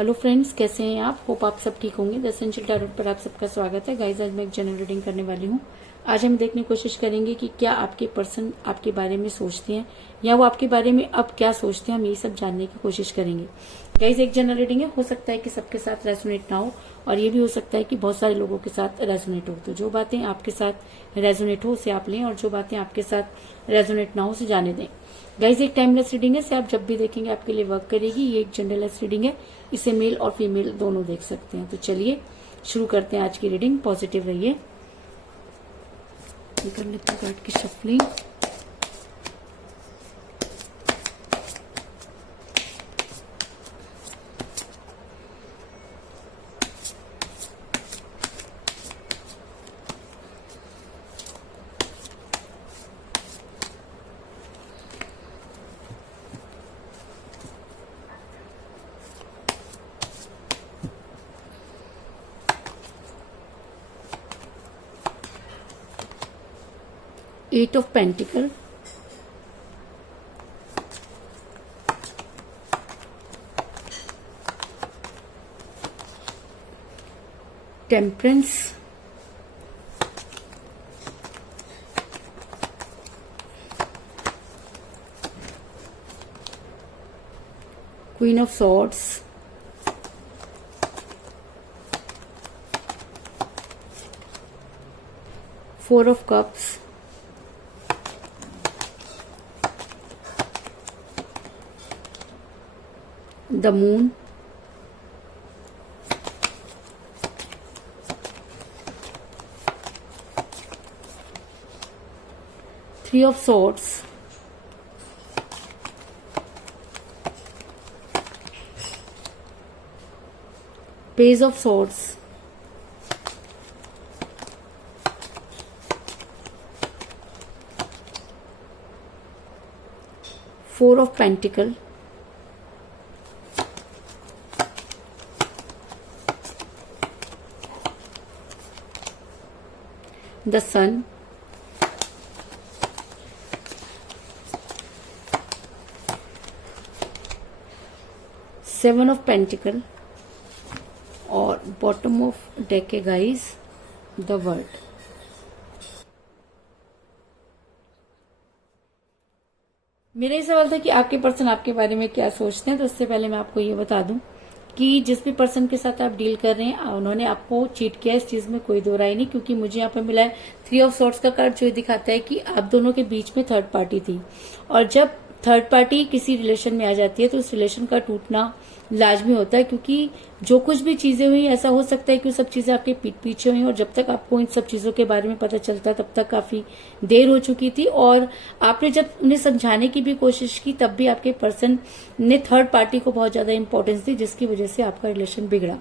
Hello friends, कैसे हैं आप? होप आप सब ठीक होंगे। द एसेंशियल टैरोट पर आप सबका स्वागत है। गाइस, आज मैं एक जनरल रीडिंग करने वाली हूँ। आज हम देखने की कोशिश करेंगे कि क्या आपके पर्सन आपके बारे में सोचते हैं या वो आपके बारे में अब क्या सोचते हैं। हम ये सब जानने की कोशिश करेंगे। गाइस, एक जनरल रीडिंग है, हो सकता है कि सबके साथ रेजोनेट ना हो और ये भी हो सकता है कि बहुत सारे लोगों के साथ रेजोनेट हो। तो जो बातें आपके साथ रेजोनेट हो उसे आप लें और जो बातें आपके साथ रेजोनेट ना हो उसे जाने दें। गाइज, एक टाइमलेस रीडिंग है, इसे आप जब भी देखेंगे आपके लिए वर्क करेगी। ये एक जनरलेस रीडिंग है, इसे मेल और फीमेल दोनों देख सकते हैं। तो चलिए शुरू करते हैं आज की रीडिंग। पॉजिटिव रहिए। कर लेते हैं कार्ड की shuffling. Eight of pentacles, temperance, queen of swords, four of cups, the moon, three of swords, page of swords, four of pentacle, the sun, seven of pentacle और बॉटम ऑफ डेक है guys, the world. मेरा ये सवाल था कि आपके person आपके बारे में क्या सोचते हैं। तो उससे पहले मैं आपको ये बता दूं कि जिस भी पर्सन के साथ आप डील कर रहे हैं उन्होंने आपको चीट किया, इस चीज में कोई दो राय नहीं। क्योंकि मुझे यहाँ पर मिला है थ्री ऑफ सॉर्ड्स का कार्ड, जो दिखाता है कि आप दोनों के बीच में थर्ड पार्टी थी। और जब थर्ड पार्टी किसी रिलेशन में आ जाती है तो उस रिलेशन का टूटना लाजमी होता है। क्योंकि जो कुछ भी चीजें हुई, ऐसा हो सकता है कि वो सब चीजें आपके पीठ पीछे हुई और जब तक आपको इन सब चीजों के बारे में पता चलता तब तक काफी देर हो चुकी थी। और आपने जब उन्हें समझाने की भी कोशिश की तब भी आपके पर्सन ने थर्ड पार्टी को बहुत ज्यादा इंपॉर्टेंस दी, जिसकी वजह से आपका रिलेशन बिगड़ा।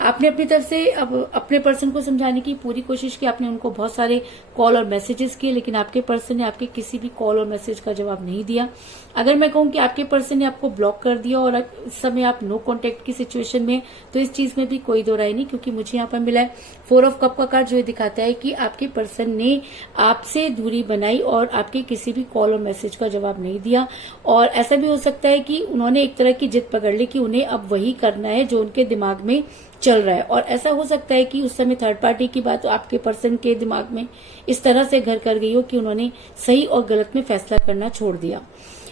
आपने अपनी तरफ से अब अपने पर्सन को समझाने की पूरी कोशिश की, आपने उनको बहुत सारे कॉल और मैसेजेस किए, लेकिन आपके पर्सन ने आपके किसी भी कॉल और मैसेज का जवाब नहीं दिया। अगर मैं कहूं कि आपके पर्सन ने आपको ब्लॉक कर दिया और इस समय आप नो कॉन्टेक्ट की सिचुएशन में, तो इस चीज में भी कोई दो राय नहीं। क्योंकि मुझे यहाँ पर मिला है फोर ऑफ कप का कार्ड, जो दिखाता है कि आपके पर्सन ने आपसे दूरी बनाई और आपके किसी भी कॉल और मैसेज का जवाब नहीं दिया। और ऐसा भी हो सकता है कि उन्होंने एक तरह की जिद पकड़ ली कि उन्हें अब वही करना है जो उनके दिमाग में चल रहा है। और ऐसा हो सकता है कि उस समय थर्ड पार्टी की बात आपके पर्सन के दिमाग में इस तरह से घर कर गई हो कि उन्होंने सही और गलत में फैसला करना छोड़ दिया।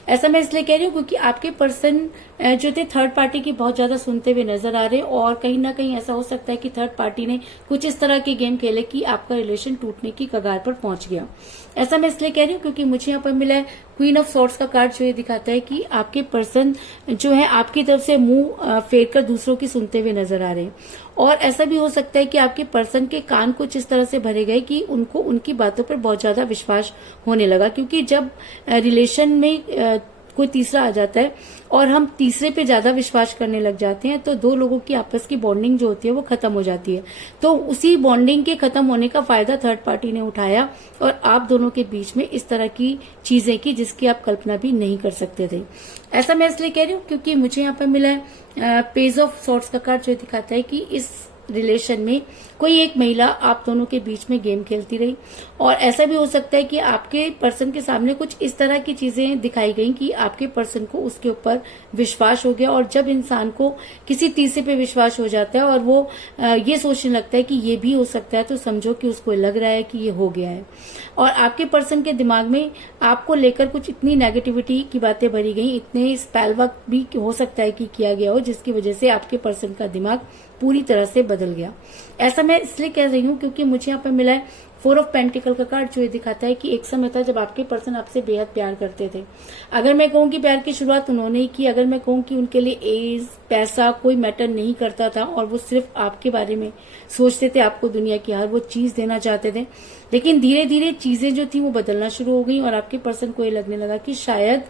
ऐसा मैं इसलिए कह रही हूँ क्योंकि आपके पर्सन जो थे थर्ड पार्टी की बहुत ज्यादा सुनते हुए नजर आ रहे हैं। और कहीं ना कहीं ऐसा हो सकता है कि थर्ड पार्टी ने कुछ इस तरह के गेम खेले कि आपका रिलेशन टूटने की कगार पर पहुंच गया। ऐसा मैं इसलिए कह रही हूँ क्योंकि मुझे यहाँ पर मिला है क्वीन ऑफ सॉर्ड्स का कार्ड, जो ये दिखाता है कि आपके पर्सन जो है आपकी तरफ से मुंह फेर कर दूसरों की सुनते हुए नजर आ रहे हैं। और ऐसा भी हो सकता है कि आपके पर्सन के कान कुछ इस तरह से भरे गए कि उनको उनकी बातों पर बहुत ज्यादा विश्वास होने लगा। क्योंकि जब रिलेशन में कोई तीसरा आ जाता है और हम तीसरे पे ज्यादा विश्वास करने लग जाते हैं तो दो लोगों की आपस की बॉन्डिंग जो होती है वो खत्म हो जाती है। तो उसी बॉन्डिंग के खत्म होने का फायदा थर्ड पार्टी ने उठाया और आप दोनों के बीच में इस तरह की चीजें की जिसकी आप कल्पना भी नहीं कर सकते थे। ऐसा मैं इसलिए कह रही हूँ क्योंकि मुझे यहाँ पर मिला है पेज ऑफ सॉर्ड्स का कार्ड, जो दिखाता है कि इस रिलेशन में कोई एक महिला आप दोनों के बीच में गेम खेलती रही, और ऐसा भी हो सकता है कि आपके पर्सन के सामने कुछ इस तरह की चीजें दिखाई गई कि आपके पर्सन को उसके ऊपर विश्वास हो गया। और जब इंसान को किसी तीसरे पे विश्वास हो जाता है और वो ये सोचने लगता है कि ये भी हो सकता है, तो समझो कि उसको लग रहा है कि ये हो गया है। और आपके पर्सन के दिमाग में आपको लेकर कुछ इतनी नेगेटिविटी की बातें भरी गई, इतने स्पेल वर्क भी हो सकता है कि किया गया हो, जिसकी वजह से आपके पर्सन का दिमाग पूरी तरह से बदल गया। ऐसा मैं इसलिए कह रही हूँ क्योंकि मुझे यहाँ पे मिला है 4 ऑफ पेंटिकल का कार्ड, जो ये दिखाता है कि एक समय था जब आपके पर्सन आपसे बेहद प्यार करते थे। अगर मैं कहूँ कि प्यार की शुरुआत उन्होंने ही की, अगर मैं कहूँ कि उनके लिए एज पैसा कोई मैटर नहीं करता था और वो सिर्फ आपके बारे में सोचते थे, आपको दुनिया की हर वो चीज देना चाहते थे। लेकिन धीरे धीरे चीजें जो थी वो बदलना शुरू हो गई और आपके पर्सन को ये लगने लगा कि शायद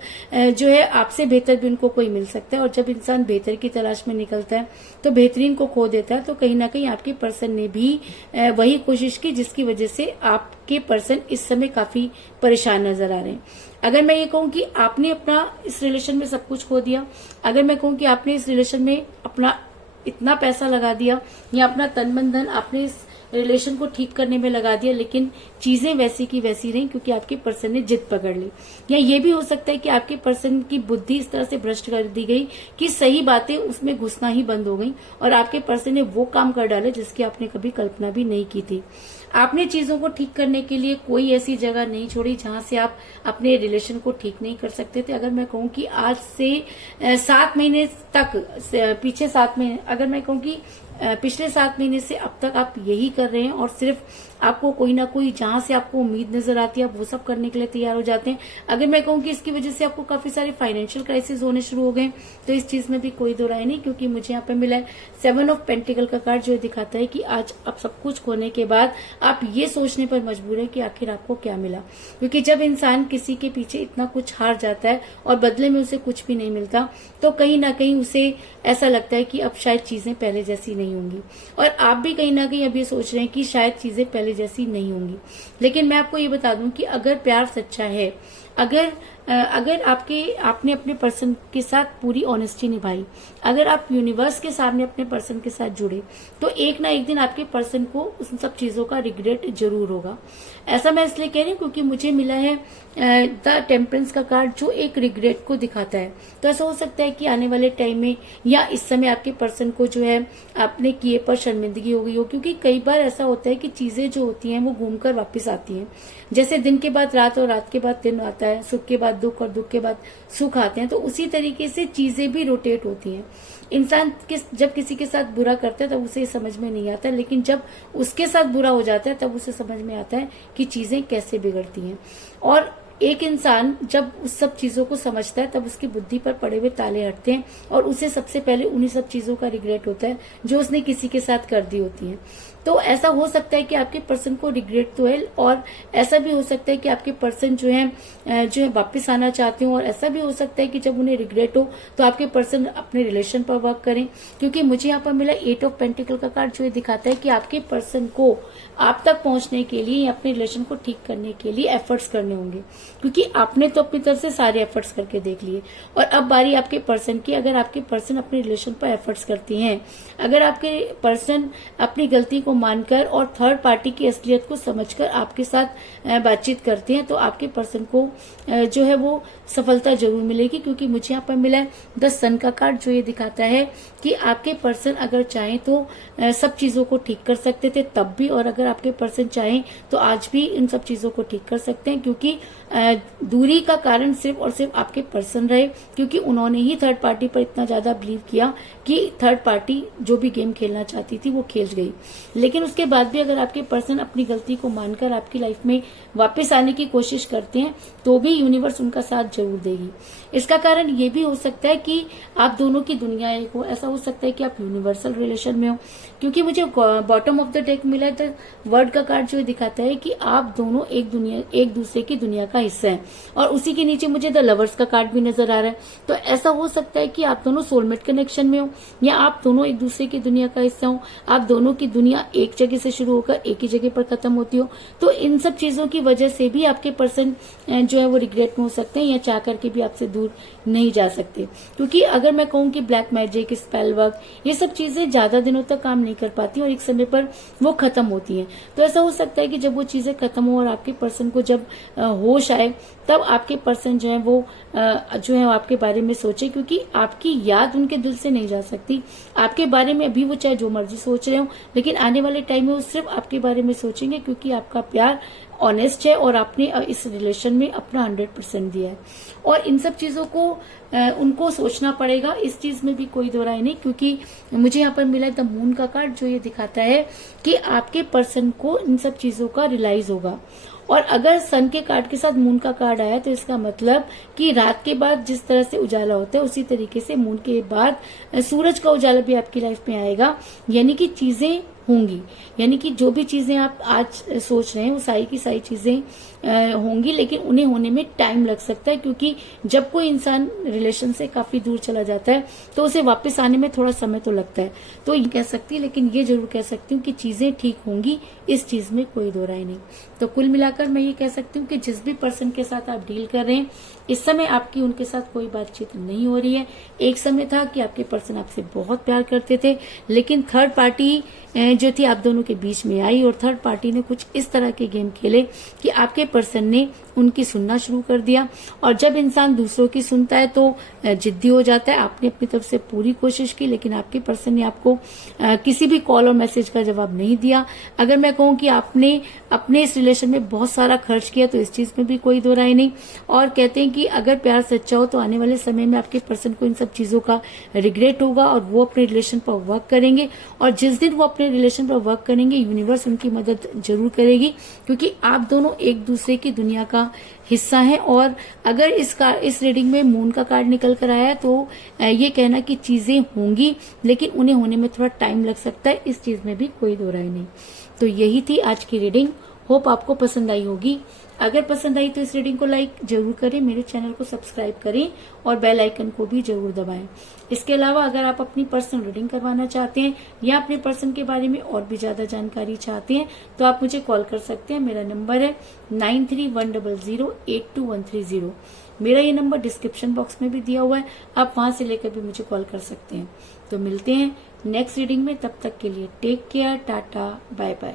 जो है आपसे बेहतर भी उनको कोई मिल सकता है। और जब इंसान बेहतर की तलाश में निकलता है तो बेहतरीन को खो देता है। तो कहीं ना कहीं आपके पर्सन ने भी वही कोशिश की, जिसकी वजह से आपके पर्सन इस समय काफी परेशान नजर आ रहे हैं। अगर मैं ये कहूँ कि आपने अपना इस रिलेशन में सब कुछ खो दिया, अगर मैं कहूँ कि आपने इस रिलेशन में अपना इतना पैसा लगा दिया या अपना तन मन धन आपने इस रिलेशन को ठीक करने में लगा दिया, लेकिन चीजें वैसी की वैसी रही क्योंकि आपके पर्सन ने जिद पकड़ ली। या ये भी हो सकता है कि आपके पर्सन की बुद्धि इस तरह से भ्रष्ट कर दी गई कि सही बातें उसमें घुसना ही बंद हो गई और आपके पर्सन ने वो काम कर डाले जिसकी आपने कभी कल्पना भी नहीं की थी। आपने चीजों को ठीक करने के लिए कोई ऐसी जगह नहीं छोड़ी जहां से आप अपने रिलेशन को ठीक नहीं कर सकते थे। अगर मैं कहूँ कि आज से 7 महीने तक, पीछे 7 महीने, अगर मैं कहूँ कि पिछले 7 महीने से अब तक आप यही कर रहे हैं और सिर्फ आपको कोई ना कोई जहां से आपको उम्मीद नजर आती है आप वो सब करने के लिए तैयार हो जाते हैं। अगर मैं कहूँ कि इसकी वजह से आपको काफी सारे फाइनेंशियल क्राइसिस होने शुरू हो गए, तो इस चीज में भी कोई दो राय नहीं, क्योंकि मुझे यहाँ पे मिला है 7 ऑफ पेंटिकल का कार्ड, जो दिखाता है कि आज आप सब कुछ खोने के बाद आप ये सोचने पर मजबूर है कि आखिर आपको क्या मिला। क्योंकि जब इंसान किसी के पीछे इतना कुछ हार जाता है और बदले में उसे कुछ भी नहीं मिलता, तो कहीं ना कहीं उसे ऐसा लगता है कि अब शायद चीजें पहले जैसी नहीं होंगी। और आप भी कहीं ना कहीं अब ये सोच रहे हैं कि शायद चीजें पहले जैसी नहीं होंगी। लेकिन मैं आपको ये बता दूं कि अगर प्यार सच्चा है, अगर आपने अपने पर्सन के साथ पूरी ऑनेस्टी निभाई, अगर आप यूनिवर्स के सामने अपने पर्सन के साथ जुड़े, तो एक ना एक दिन आपके पर्सन को उन सब चीजों का रिग्रेट जरूर होगा। ऐसा मैं इसलिए कह रही हूँ क्योंकि मुझे मिला है द टेम्परेंस का कार्ड, जो एक रिग्रेट को दिखाता है। तो ऐसा हो सकता है कि आने वाले टाइम में या इस समय आपके पर्सन को जो है आपने किए पर शर्मिंदगी हो गई हो, क्योंकि कई बार ऐसा होता है कि चीजें जो होती हैं वो घूमकर वापस आती हैं। जैसे दिन के बाद रात और रात के बाद दिन आता है, सुख के बाद दुख और दुख के बाद सुख आते हैं, तो उसी तरीके से चीजें भी रोटेट होती हैं। इंसान जब किसी के साथ बुरा करता है तब उसे समझ में नहीं आता, लेकिन जब उसके साथ बुरा हो जाता है तब उसे समझ में आता है कि चीजें कैसे बिगड़ती हैं। और एक इंसान जब उस सब चीजों को समझता है तब उसकी बुद्धि पर पड़े हुए ताले हटते हैं और उसे सबसे पहले उन्हीं सब चीजों का रिग्रेट होता है जो उसने किसी के साथ कर दी होती है। तो ऐसा हो सकता है कि आपके पर्सन को रिग्रेट तो है, और ऐसा भी हो सकता है कि आपके पर्सन जो है वापस आना चाहते हो, और ऐसा भी हो सकता है कि जब उन्हें रिग्रेट हो तो आपके पर्सन अपने रिलेशन पर वर्क करें। क्योंकि मुझे यहाँ पर मिला 8 ऑफ पेंटिकल का कार्ड, जो ये दिखाता है कि आपके पर्सन को आप तक पहुंचने के लिए या अपने रिलेशन को ठीक करने के लिए एफर्ट्स करने होंगे, क्योंकि आपने तो अपनी तरफ से सारे एफर्ट्स करके देख लिए। और अब बारी आपके पर्सन की। अगर आपके पर्सन अपने रिलेशन पर एफर्ट्स करती हैं, अगर आपके पर्सन अपनी गलती को मानकर और थर्ड पार्टी की असलियत को समझकर आपके साथ बातचीत करते हैं, तो आपके पर्सन को जो है वो सफलता जरूर मिलेगी। क्योंकि मुझे यहाँ पर मिला है द सन का कार्ड, जो ये दिखाता है कि आपके पर्सन अगर चाहें तो सब चीजों को ठीक कर सकते थे तब भी, और अगर आपके पर्सन चाहें तो आज भी इन सब चीजों को ठीक कर सकते हैं। क्योंकि दूरी का कारण सिर्फ और सिर्फ आपके पर्सन रहे, क्योंकि उन्होंने ही थर्ड पार्टी पर इतना ज्यादा बिलीव किया कि थर्ड पार्टी जो भी गेम खेलना चाहती थी वो खेल गई। लेकिन उसके बाद भी अगर आपके पर्सन अपनी गलती को मानकर आपकी लाइफ में वापस आने की कोशिश करते हैं तो भी यूनिवर्स उनका साथ जरूर देगी। इसका कारण ये भी हो सकता है कि आप दोनों की दुनिया एक हो, ऐसा हो सकता है कि आप यूनिवर्सल रिलेशन में हो। क्योंकि मुझे बॉटम ऑफ द डेक मिला है वर्ड का कार्ड, जो दिखाता है कि आप दोनों एक दूसरे की दुनिया का हिस्सा है, और उसी के नीचे मुझे द लवर्स का कार्ड भी नजर आ रहा है। तो ऐसा हो सकता है कि आप दोनों सोलमेट कनेक्शन में हो, या आप दोनों एक दूसरे की दुनिया का हिस्सा हो, आप दोनों की दुनिया एक जगह से शुरू होकर एक ही जगह पर खत्म होती हो, तो इन सब चीजों की वजह से भी आपके पर्सन जो है वो रिग्रेट में हो सकते हैं या चाह करके भी आपसे दूर नहीं जा सकते। क्योंकि अगर मैं कहूँ कि ब्लैक मैजिक, स्पेल वर्क, ये सब चीजें ज्यादा दिनों तक काम नहीं कर पाती और एक समय पर वो खत्म होती हैं। तो ऐसा हो सकता है कि जब वो चीजें खत्म हो और आपके पर्सन को जब होश आए, तब आपके पर्सन जो है वो जो है आपके बारे में सोचे, क्योंकि आपकी याद उनके दिल से नहीं जा सकती। आपके बारे में अभी वो चाहे जो मर्जी सोच रहे हो, लेकिन आने वाले टाइम में वो सिर्फ आपके बारे में सोचेंगे, क्योंकि आपका प्यार ऑनेस्ट है और आपने इस रिलेशन में अपना 100% दिया है। और इन सब चीजों को उनको सोचना पड़ेगा, इस चीज में भी कोई दो राय नहीं। क्योंकि मुझे यहाँ पर मिला द मून का कार्ड, जो ये दिखाता है कि आपके पर्सन को इन सब चीजों का रियलाइज होगा। और अगर सन के कार्ड के साथ मून का कार्ड आया, तो इसका मतलब कि रात के बाद जिस तरह से उजाला होता है, उसी तरीके से मून के बाद सूरज का उजाला भी आपकी लाइफ में आएगा। यानी कि चीजें होंगी, यानी कि जो भी चीजें आप आज सोच रहे हैं वो सारी की सारी चीजें होंगी, लेकिन उन्हें होने में टाइम लग सकता है। क्योंकि जब कोई इंसान रिलेशन से काफी दूर चला जाता है तो उसे वापस आने में थोड़ा समय तो लगता है। तो ये कह सकती, लेकिन ये जरूर कह सकती हूँ कि चीजें ठीक होंगी, इस चीज में कोई दो राय नहीं। तो कुल मिलाकर मैं ये कह सकती हूँ कि जिस भी पर्सन के साथ आप डील कर रहे हैं, इस समय आपकी उनके साथ कोई बातचीत नहीं हो रही है। एक समय था कि आपके पर्सन आपसे बहुत प्यार करते थे, लेकिन थर्ड पार्टी जो थी आप दोनों के बीच में आई और थर्ड पार्टी ने कुछ इस तरह के गेम खेले कि आपके पर्सन ने उनकी सुनना शुरू कर दिया। और जब इंसान दूसरों की सुनता है तो जिद्दी हो जाता है। आपने अपनी तरफ से पूरी कोशिश की, लेकिन आपके पर्सन ने आपको किसी भी कॉल और मैसेज का जवाब नहीं दिया। अगर मैं कहूँ कि आपने अपने इस रिलेशन में बहुत सारा खर्च किया, तो इस चीज में भी कोई दो राय नहीं। और कहते हैं कि अगर प्यार सच्चा हो तो आने वाले समय में आपके पर्सन को इन सब चीजों का रिग्रेट होगा और वो अपने रिलेशन पर वर्क करेंगे। और जिस दिन वो अपने रिलेशन पर वर्क करेंगे, यूनिवर्स उनकी मदद जरूर करेगी, क्योंकि आप दोनों एक दूसरे की दुनिया का हिस्सा है। और अगर इस रीडिंग में मून का कार्ड निकल कर आया तो ये कहना कि चीजें होंगी, लेकिन उन्हें होने में थोड़ा टाइम लग सकता है, इस चीज में भी कोई दो राय नहीं। तो यही थी आज की रीडिंग। होप आपको पसंद आई होगी। अगर पसंद आई तो इस रीडिंग को लाइक जरूर करें, मेरे चैनल को सब्सक्राइब करें और बेल आइकन को भी जरूर दबाएं। इसके अलावा अगर आप अपनी पर्सनल रीडिंग करवाना चाहते हैं या अपने पर्सन के बारे में और भी ज्यादा जानकारी चाहते हैं, तो आप मुझे कॉल कर सकते हैं। मेरा नंबर है 9310082130। मेरा ये नंबर डिस्क्रिप्शन बॉक्स में भी दिया हुआ है, आप वहां से लेकर भी मुझे कॉल कर सकते हैं। तो मिलते हैं नेक्स्ट रीडिंग में, तब तक के लिए take care, tata, bye bye.